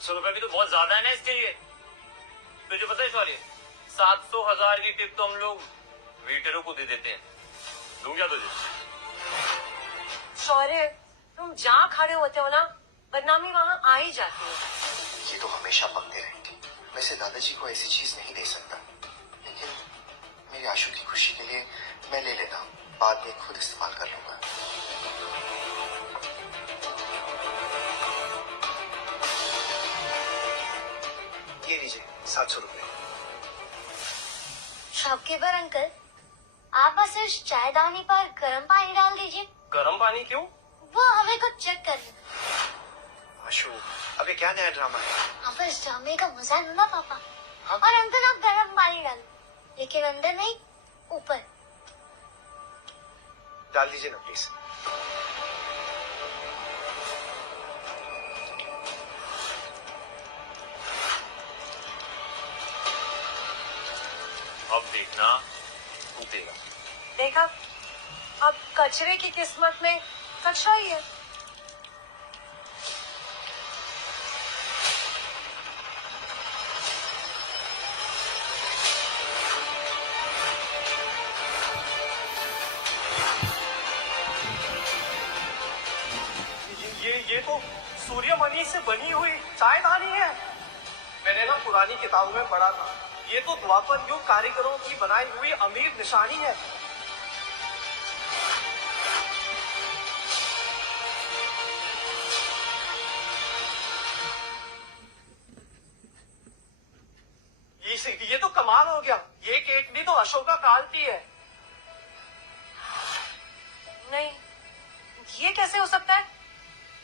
700 रुपए भी तो बहुत ज्यादा है ना इसके लिए। तुझे पता है शौर्य, 700,000 की टिप तो हम लोग वेटरों को दे देते हैं। दूं क्या तुझे? शौर्य, तुम जहाँ खड़े होते हो ना, बदनामी वहाँ आ ही जाती है। ये तो हमेशा पंगे रहती। वैसे दादाजी को ऐसी चीज नहीं दे सकता, लेकिन मेरी आशु की खुशी के लिए मैं ले लेता हूँ, बाद में खुद इस्तेमाल कर लूंगा। ये लीजिए 700 रुपए। शॉपकीपर अंकल, आप बस इस चायदानी पर गर्म पानी डाल दीजिए। गर्म पानी क्यों? वो हमें को चेक करना। आशु, अबे क्या नया ड्रामा है? आप इस ड्रामे का मजा लो ना पापा। हाँ? और अंकल आप गर्म पानी डालो, लेकिन अंदर नहीं, ऊपर। डाल दीजिए ना प्लीज। अब देखना टूटेगा। देखा, अब कचरे की किस्मत में कचरा ही है। ये तो सूर्यमणि से बनी हुई चायदानी है। मैंने ना पुरानी किताबों में पढ़ा था, ये तो द्वापर युग कारीगरों की बनाई हुई अमीर निशानी है। ये तो कमाल हो गया। ये केतली तो अशोका काल की है। नहीं, ये कैसे हो सकता है?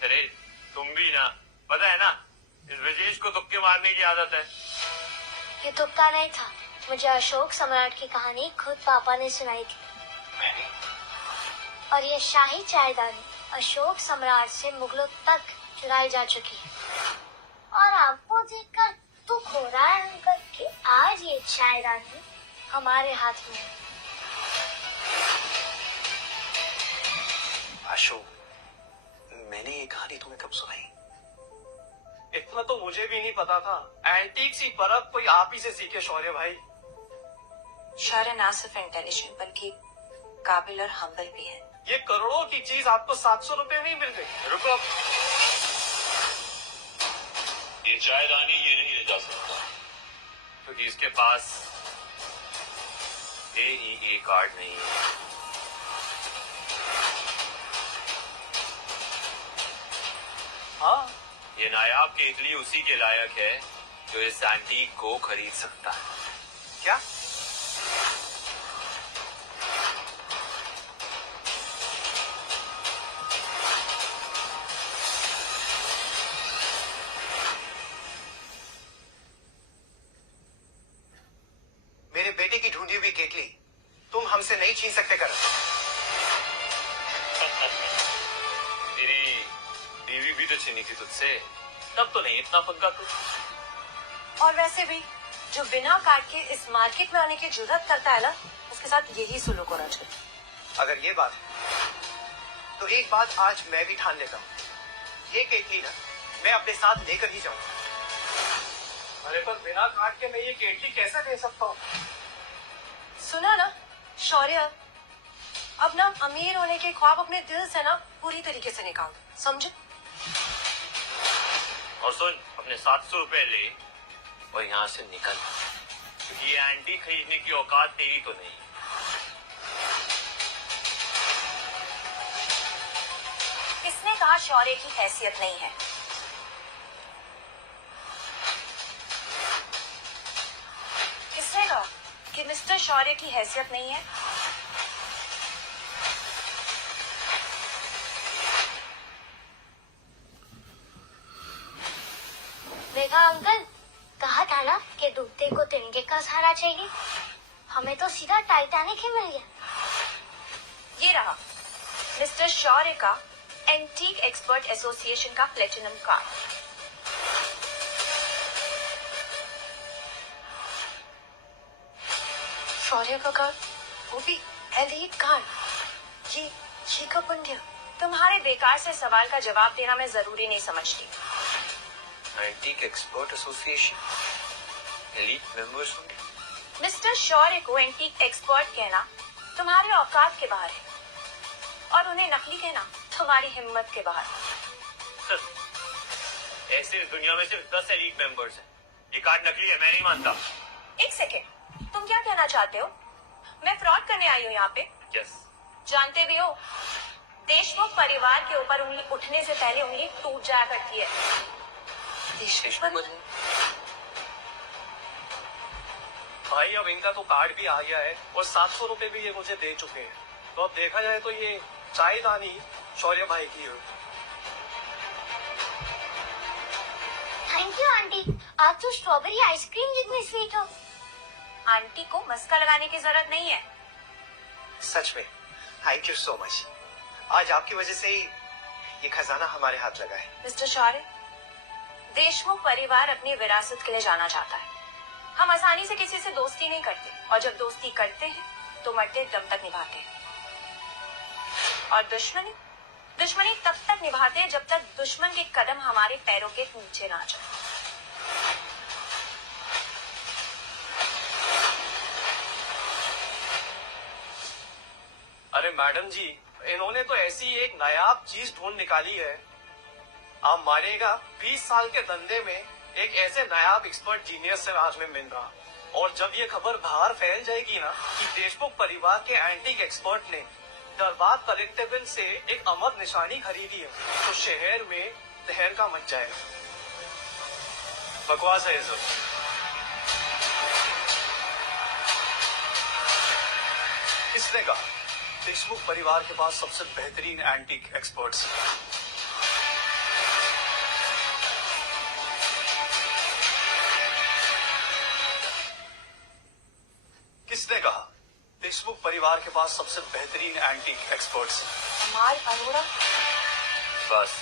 अरे तुम भी ना, पता है ना, इस ब्रजेश को तुक्के मारने की आदत है। ये तुक्का नहीं था, मुझे अशोक सम्राट की कहानी खुद पापा ने सुनाई थी। और ये शाही चायदानी अशोक सम्राट से मुगलों तक चुराई जा चुकी है। और आपको देखकर दुख हो रहा है अंकल कि आज ये चायदानी हमारे हाथ में है। आशु, मैंने ये कहानी तुम्हें कब सुनाई? इतना तो मुझे भी नहीं पता था। एंटीक सी परख कोई आप ही से सीखे शौर्य भाई। शौर्य ना सिर्फ इंटेलिजेंट बल्कि काबिल और हम्बल भी है। ये करोड़ों की चीज आपको 700 रुपए में ही मिल गई। रुको, ये चायदानी ये नहीं ले जा सकता क्योंकि इसके पास AEA कार्ड नहीं है। हाँ, ये नायाब केतली उसी के लायक है जो इस एंटीक को खरीद सकता है। क्या? मेरे बेटे की ढूंढी हुई केतली तुम हमसे नहीं छीन सकते करण। तेरी बीवी भी तो छीनी थी तुझसे, तब तो नहीं इतना फंका तू। और वैसे भी जो बिना कार्ड के इस मार्केट में आने की जुर्रत करता है ना, उसके साथ यही सुलूक होना चाहिए। अगर ये बात है, तो एक बात आज मैं भी ठान लेता हूँ। ये केतली ना मैं अपने साथ लेकर ही जाऊंगा। अरे पर बिना कार्ड के मैं ये केतली कैसे दे सकता हूँ? सुना ना शौर्य, अब ना अमीर होने के ख्वाब अपने दिल से ना पूरी तरीके से निकाल, समझे? और सुन, अपने 700 रुपए ले और यहाँ से निकल, क्योंकि ये एंटी खरीदने की औकात तेरी तो नहीं। किसने कहा शौर्य की हैसियत नहीं है? किसने कहा कि मिस्टर शौर्य की हैसियत नहीं है? देखा अंकल, कहा था ना कि डूबते को तिनके का सहारा चाहिए। हमें तो सीधा टाइटैनिक ही मिल गया। ये रहा मिस्टर शौर्य का एंटीक एक्सपर्ट एसोसिएशन का प्लेटिनम कार्ड। शौर्य का कार्ड, वो भी एलीट कार्ड। ये कब बन गया? तुम्हारे बेकार से सवाल का जवाब देना मैं जरूरी नहीं समझती। Antique expert association elite members होंगे। मिस्टर शौर्य को एंटीक एक्सपर्ट कहना तुम्हारे औकात के बाहर है और उन्हें नकली कहना तुम्हारी हिम्मत के बाहर। ऐसे इस दुनिया में सिर्फ 10 एलीट मेंबर्स हैं। ये कार्ड नकली है, मैं नहीं मानता। एक सेकेंड, तुम क्या कहना चाहते हो? मैं फ्रॉड करने आई हूँ यहाँ पे? यस। जानते भी हो, देशमुख परिवार के ऊपर उंगली उठने से पहले उंगली टूट जाया करती है। भाई अब इनका तो कार्ड भी आ गया है और 700 रुपए भी ये मुझे दे चुके हैं। तो अब देखा जाए तो ये चायदानी शौर्य भाई की है। थैंक यू आंटी, आप तो स्ट्रॉबेरी आइसक्रीम जितनी स्वीट हो। आंटी को मस्का लगाने की जरूरत नहीं है। सच में थैंक यू सो मच। आज आपकी वजह से ही ये खजाना हमारे हाथ लगा है। मिस्टर शौर्य, देशमुख परिवार अपनी विरासत के लिए जाना चाहता है। हम आसानी से किसी से दोस्ती नहीं करते और जब दोस्ती करते हैं तो मरते दम तक निभाते हैं। और दुश्मनी दुश्मनी तब तक निभाते हैं जब तक दुश्मन के कदम हमारे पैरों के नीचे ना आ जाए। अरे मैडम जी, इन्होंने तो ऐसी एक नायाब चीज ढूंढ निकाली है। आप मानेगा 20 साल के धंधे में एक ऐसे नायाब एक्सपर्ट जीनियस से आज मैं मिल रहा। और जब ये खबर बाहर फैल जाएगी ना कि देशमुख परिवार के एंटीक एक्सपर्ट ने दरबार कलेक्टेबल से एक अमर निशानी खरीदी है, तो शहर में तहर का मच जाएगा। बकवास है ये सब। किसने कहा देशमुख परिवार के पास सबसे बेहतरीन एंटीक एक्सपर्ट्स हैं? किसने कहा देशमुख परिवार के पास सबसे बेहतरीन एंटीक एक्सपर्ट्स हैं? अमाल अरोड़ा। बस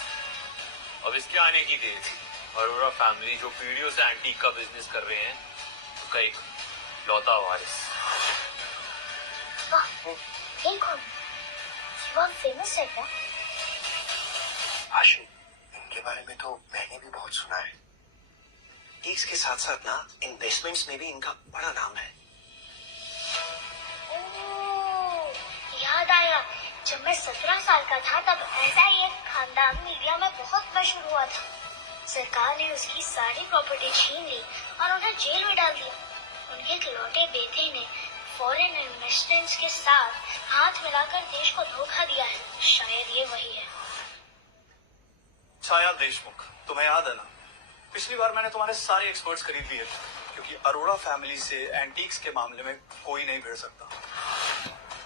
अब इसके आने की देर थी। अरोड़ा फैमिली जो पीढ़ियों से एंटीक का बिजनेस कर रहे हैं, उसका एक लौता वारिस। देखो, बहुत फेमस है क्या? आशु, इनके बारे में तो मैंने भी बहुत सुना है। इसके साथ साथ ना इन्वेस्टमेंट्स में भी इनका बड़ा नाम है। याद आया, जब मैं 17 साल का था तब ऐसा ही एक खानदान मीडिया में बहुत मशहूर हुआ था। सरकार ने उसकी सारी प्रॉपर्टी छीन ली और उन्हें जेल में डाल दिया। उनके इकलौते बेटे ने फॉरेन इन्वेस्टमेंट्स के साथ हाथ मिलाकर देश को धोखा दिया है। शायद ये वही है। छाया देशमुख, तुम्हें याद है ना, पिछली बार मैंने तुम्हारे सारे एक्सपर्ट्स खरीद लिए थे, क्योंकि अरोड़ा फैमिली से एंटीक्स के मामले में कोई नहीं भिड़ सकता।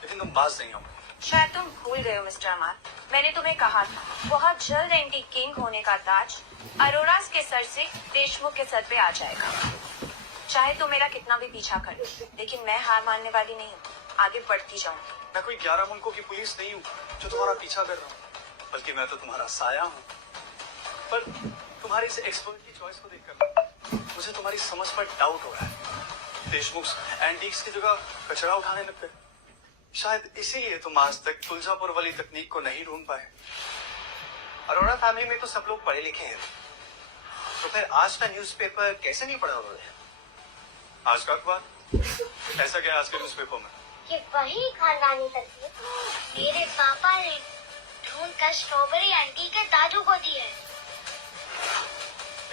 लेकिन तुम बाज नहीं हो। शायद तुम भूल गए हो मिस्टर अमाल, मैंने तुम्हें कहा था बहुत जल्द एंटीक किंग होने का ताज अरोड़ा के सर से देशमुख के सर पे आ जाएगा। चाहे तुम मेरा कितना भी पीछा कर, लेकिन मैं हार मानने वाली नहीं हूँ, आगे बढ़ती जाऊंगी। मैं कोई 11 मुल्कों की पुलिस नहीं हूँ जो तुम्हारा पीछा कर रहा हूँ, बल्कि मैं तो तुम्हारा साया हूँ। पर तुम्हारी इस एक्सपर्ट की चॉइस को देखकर मुझे तुम्हारी समझ पर डाउट हो रहा है। देशमुख एंटीक्स की जगह कचरा उठाने लग गए। शायद इसीलिए तुम आज तक तुलजापुर वाली तकनीक को नहीं ढूंढ पाए। अरोड़ा फैमिली में तो सब लोग पढ़े लिखे हैं, तो फिर आज का न्यूज़पेपर कैसे नहीं पढ़ा उन्होंने? आज का अखबार? ऐसा क्या है आज के न्यूज़पेपर में? ये वही खानदानी तकनीक मेरे पापा ने ढूंढ कर स्ट्रॉबेरी आंटी के दादू को दी है।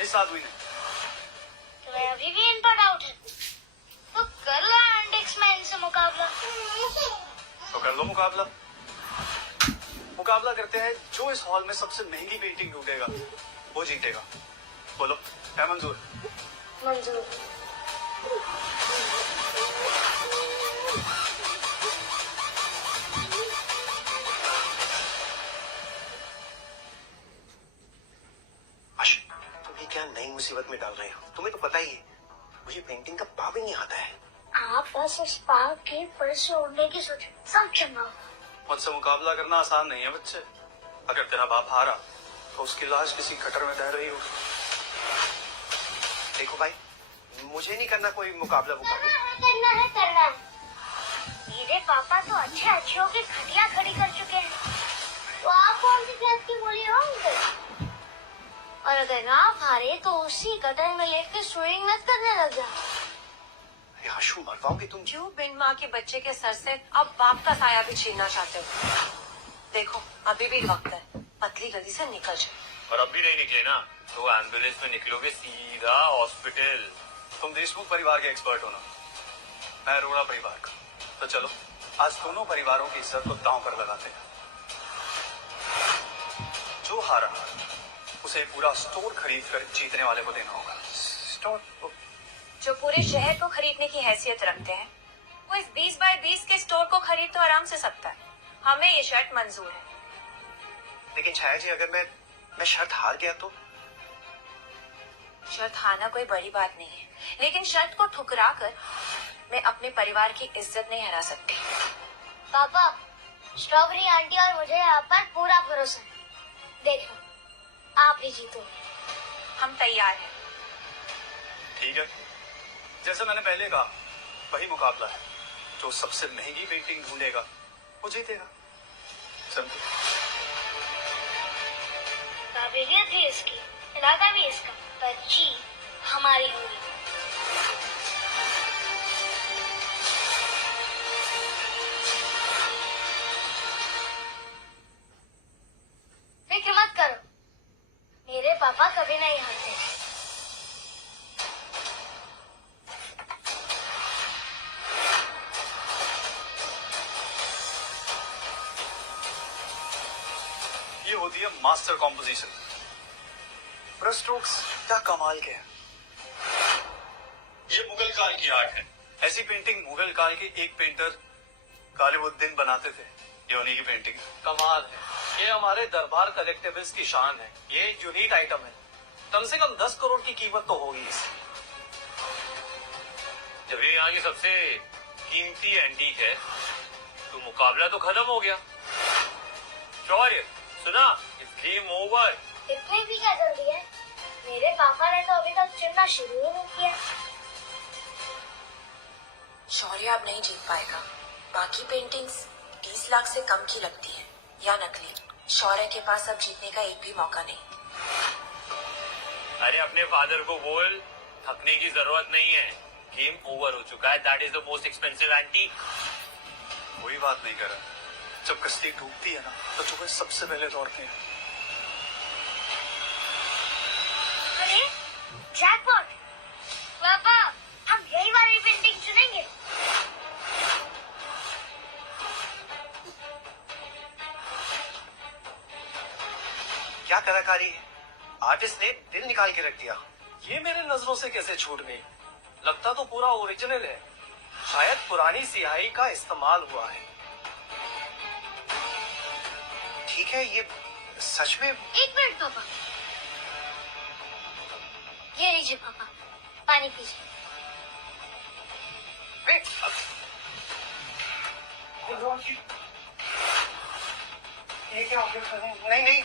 इस आदमी ने? तुम्हें अभी भी इन पर डाउट है? तो कर लो एंटिक्स में इनसे मुकाबला। तो कर लो मुकाबला। मुकाबला करते हैं, जो इस हॉल में सबसे महंगी पेंटिंग ढूंढेगा वो जीतेगा। बोलो, है मंजूर? मंजूर। आशु, तुम ये क्या नई मुसीबत में डाल रहे हो? तुम्हें तो पता ही है मुझे पेंटिंग का पाव ही नहीं आता है। आप बस इस पाव के पर से उड़ने की सोच सब चुनाव। मुझसे मुकाबला करना आसान नहीं है बच्चे। अगर तेरा बाप हारा तो उसकी लाश किसी गटर में बह रही होगी। देखो भाई, मुझे नहीं करना कोई मुकाबला। करना है। मेरे पापा तो अच्छे अच्छों की खटिया खड़ी कर चुके हैं, तो आप कौन सी जात की बोली हो? और अगर ना आप हारे तो उसी कतर में लेकर स्विमिंग मत करने लग जा। आशु मरवाओगे तुम। क्यों बिन माँ के बच्चे के सर से अब बाप का साया भी छीनना चाहते हो? देखो अभी भी वक्त है, पतली गली से निकल जाए। और अब भी नहीं निकले ना तो एम्बुलेंस में निकलोगे सीधा हॉस्पिटल। तुम देशमुख परिवार के एक्सपर्ट हो ना, मैं अरोड़ा परिवार का। तो चलो आज दोनों परिवारों की इज्जत को दांव पर लगाते हैं। जो हारा उसे पूरा स्टोर खरीद कर जीतने वाले को देना होगा। स्टोर? जो पूरे शहर को खरीदने की हैसियत रखते हैं वो इस 20 बाय 20 के स्टोर को खरीद तो आराम से सकता है। हमें ये शर्त मंजूर है। लेकिन छाया जी अगर मैं शर्त हार गया तो? शर्त हारना कोई बड़ी बात नहीं है, लेकिन शर्त को ठुकरा कर मैं अपने परिवार की इज्जत नहीं हरा सकती। पापा, स्ट्रॉबेरी आंटी और मुझे आप पर पूरा भरोसा है। देखो आप ही जीतो। हम तैयार हैं। ठीक है, जैसे मैंने पहले कहा वही मुकाबला है। जो सबसे महंगी पेंटिंग ढूंढेगा वो जीतेगा। समझे? काबिलियत भी इसकी, इरादा भी इसका, पर जीत हमारी होगी। फिक्र मत करो, मेरे पापा कभी नहीं हारते। ये होती है मास्टर कॉम्पोजिशन। ब्रश स्ट्रोक्स क्या कमाल के हैं। ये मुगल काल की आर्ट है। ऐसी पेंटिंग मुगल काल के एक पेंटर गालिबुद्दीन बनाते थे। ये उन्हीं की पेंटिंग। कमाल है। ये हमारे दरबार कलेक्टिबल्स की शान है। ये यूनिक आइटम है। कम से कम 10 करोड़ की कीमत तो होगी इसकी। जब ये यहाँ की सबसे कीमती एंटीक है तो मुकाबला तो खत्म हो गया। शौर्य सुना, इट्स गेम ओवर। इतनी भी क्या जल्दी है? मेरे पापा ने तो अभी तक चुनना शुरू ही नहीं किया। शौर्य अब नहीं जीत पाएगा। बाकी पेंटिंग्स 20 लाख से कम की लगती है या नकली। शौर्य के पास अब जीतने का एक भी मौका नहीं। अरे अपने फादर को बोल, थकने की जरूरत नहीं है। गेम ओवर हो चुका है। That is the most expensive antique. कोई बात नहीं कर रहा। जब कश्ती डूबती है ना तो चूहे सबसे पहले दौड़ते हैं। अरे जैकपॉट! पापा, हम यही वाली पेंटिंग चुनेंगे। क्या कलाकारी है। आर्टिस्ट ने दिल निकाल के रख दिया। ये मेरे नजरों से कैसे छूट गई? लगता तो पूरा ओरिजिनल है। शायद पुरानी सियाही का इस्तेमाल हुआ है। ठीक है, ये सच में? एक मिनट पापा, ये लीजिए पापा, पानी पीजिए। ये क्या? नहीं नहीं,